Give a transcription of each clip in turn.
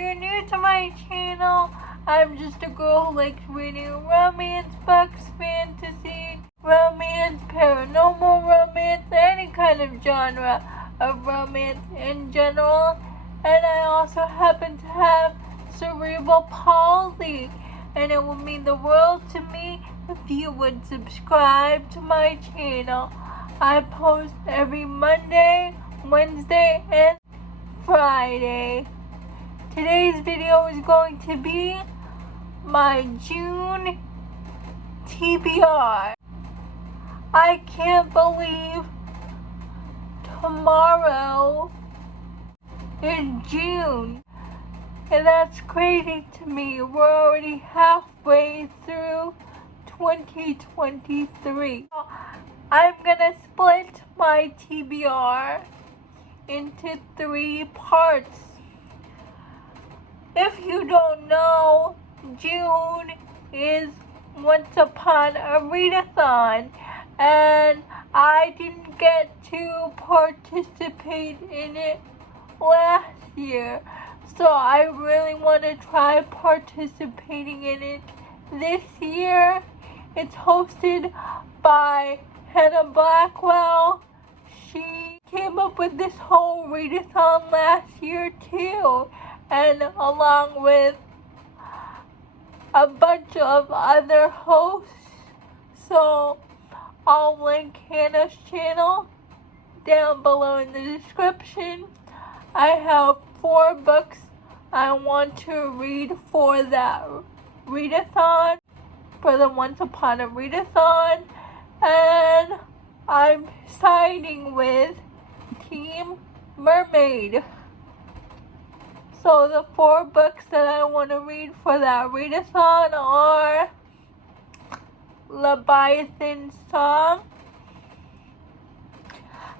you're new to my channel, I'm just a girl who likes reading romance books, fantasy, romance, paranormal romance, any kind of genre of romance in general. And I also happen to have cerebral palsy, and it would mean the world to me if you would subscribe to my channel. I post every Monday, Wednesday, and Friday. Today's video is going to be my June TBR. I can't believe tomorrow is June. And that's crazy to me. We're already halfway through 2023. I'm gonna split my TBR into 3 parts. If you don't know, June is Once Upon a Readathon, and I didn't get to participate in it last year. So I really want to try participating in it this year. It's hosted by Hannah Blackwell. She came up with this whole readathon last year too, and along with a bunch of other hosts. So I'll link Hannah's channel down below in the description. I have 4 books I want to read for that readathon, for the Once Upon a Readathon, and I'm siding with Team Mermaid. So the 4 books that I want to read for that readathon are Leviathan's Song.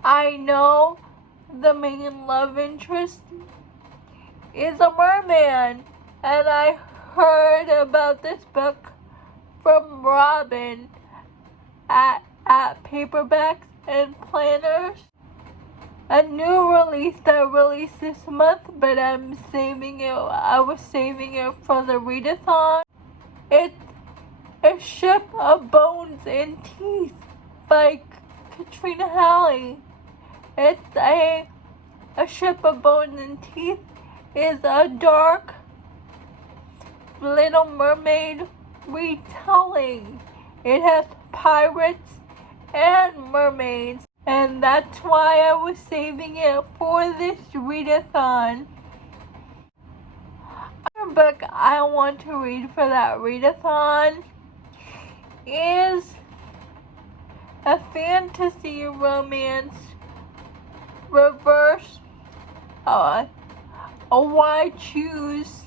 I know the main love interest is a merman, and I heard about this book from Robin at Paperbacks and Planners. A new release that released this month, but I'm saving it. I was saving it for the readathon. It's A Ship of Bones and Teeth by Katrina Halley. It's A Ship of Bones and Teeth is a dark Little Mermaid retelling. It has pirates and mermaids, and that's why I was saving it for this readathon. Another book I want to read for that readathon is a fantasy romance reverse, a why choose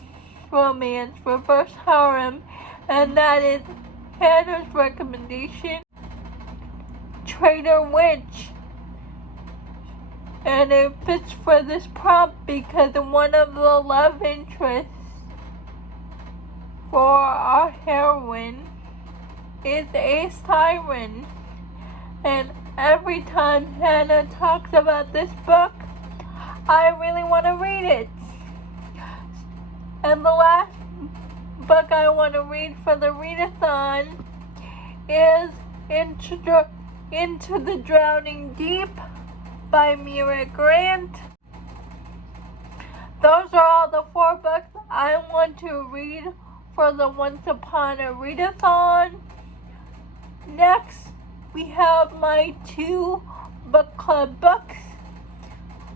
romance reverse harem, and that is Hannah's recommendation, Traitor Witch. And it fits for this prompt because one of the love interests for our heroine is a siren. And every time Hannah talks about this book, I really want to read it. And the last book I want to read for the readathon is Into the Drowning Deep by Mira Grant. Those are all the 4 books I want to read for the Once Upon a Readathon. Next, we have my 2 book club books.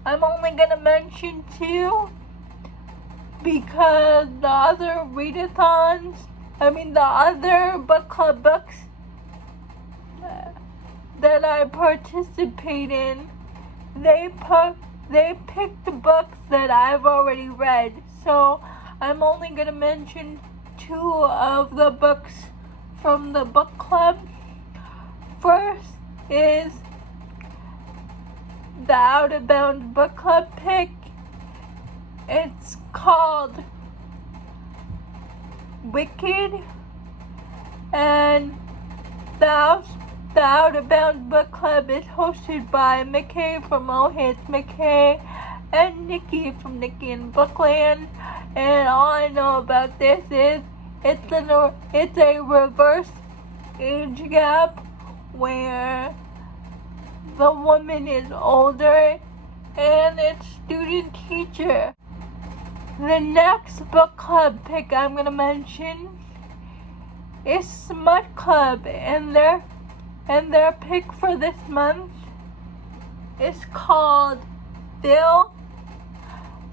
I'm only going to mention 2 because the other the other book club books that I participate in, they picked the books that I've already read. So I'm only going to mention 2 of the books from the book club. First is the Out of Bounds book club pick. It's called Wicked, and the Out of Bounds book club is hosted by McKay from Oh Hey It's McKay and Nikki from Nikki and Bookland, And all I know about this is it's a reverse age gap where the woman is older and it's student teacher. The next book club pick I'm gonna mention is Smut Club, and their pick for this month is called Phil.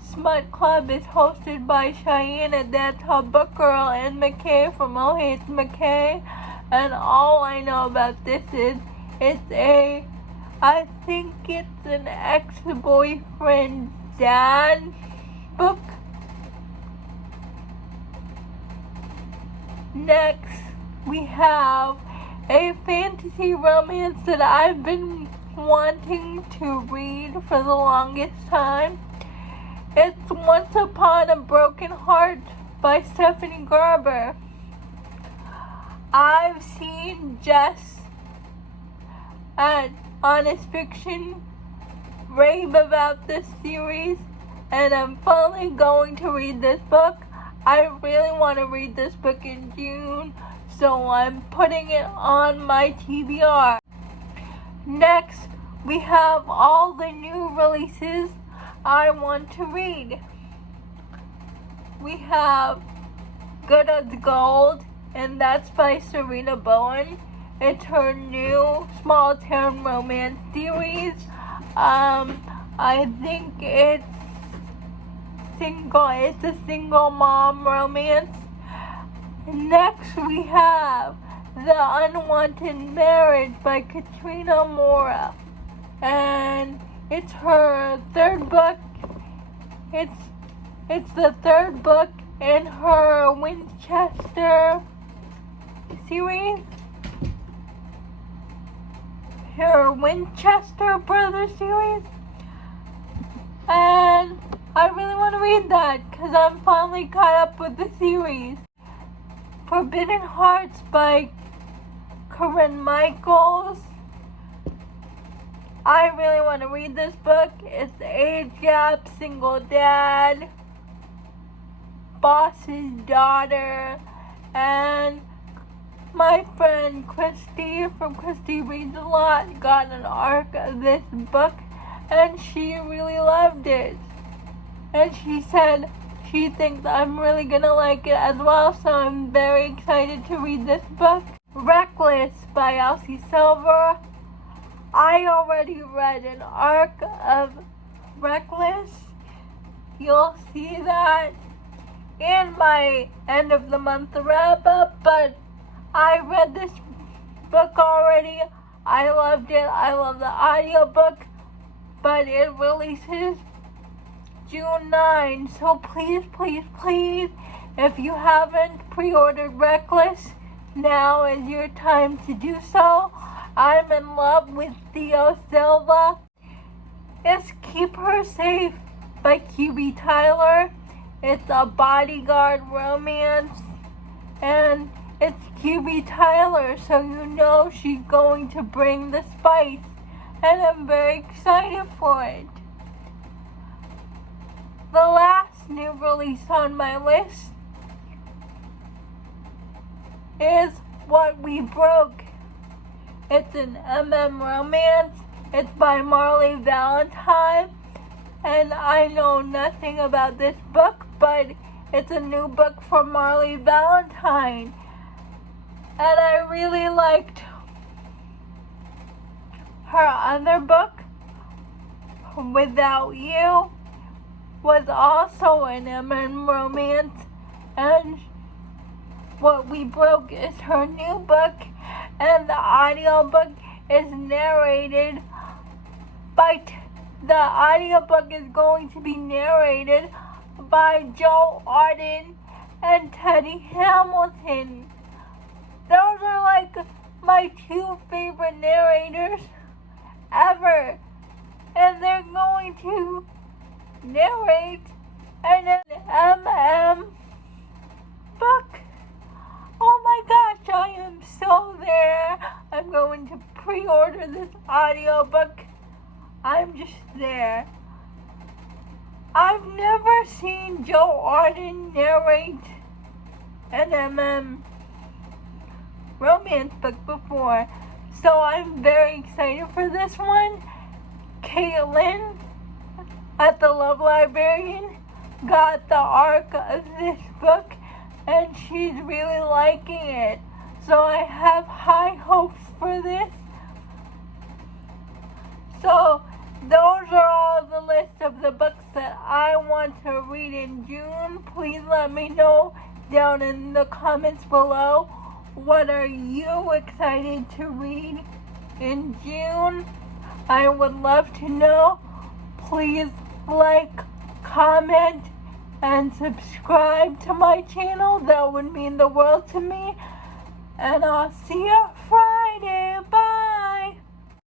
Smut Club is hosted by Cheyenne, that's her book girl, and McKay from Oh Hates McKay. And all I know about this is I think it's an ex-boyfriend dad book. Next, we have a fantasy romance that I've been wanting to read for the longest time. It's Once Upon a Broken Heart by Stephanie Garber. I've seen Jess at Honest Fiction rave about this series, and I'm finally going to read this book. I really want to read this book in June, so I'm putting it on my TBR. Next, we have all the new releases I want to read. We have Good as Gold, and that's by SARINA BOWEN. It's her new small town romance series. I think it's a single mom romance. Next we have The Unwanted Marriage by MAURA, and it's her third book. It's the third book in her Winchester series, her Winchester Brothers series, and I really want to read that because I'm finally caught up with the series. Forbidden Hearts by Corinne Michaels. I really want to read this book. It's age gap, single dad, boss's daughter, and my friend Christy from Christy Reads a Lot got an arc of this book, and she really loved it. And she said she thinks I'm really gonna like it as well, so I'm very excited to read this book. Reckless by ELSIE Silver. I already read an arc of Reckless. You'll see that in my end of the month wrap up, but I read this book already. I loved it. I love the audiobook, but it releases June 9, so please, if you haven't pre-ordered Reckless, now is your time to do so. I'm in love with Theo Silva. It's Keep Her Safe by QB Tyler. It's a bodyguard romance, and it's QB Tyler, so you know she's going to bring the spice, and I'm very excited for it. The last new release on my list is What We Broke. It's an romance. It's by Marley Valentine, and I know nothing about this book, but it's a new book from Marley Valentine, and I really liked her other book, Without You, was also an romance, and What We Broke is her new book, and the audiobook is narrated by the audiobook is going to be narrated by Joe Arden and Teddy Hamilton. Those are like my two favorite narrators ever, and they're going to narrate an book. Oh my gosh, I am so there. I'm going to pre-order this audiobook. I'm just there. I've never seen Joe Arden narrate an romance book before, so I'm very excited for this one. Caitlin at the Love Librarian got the arc of this book, and she's really liking it. So I have high hopes for this. So those are all the list of the books that I want to read in June. Please let me know down in the comments below. What are you excited to read in June? I would love to know. Please like, comment, and subscribe to my channel. That would mean the world to me. And I'll see you Friday. Bye.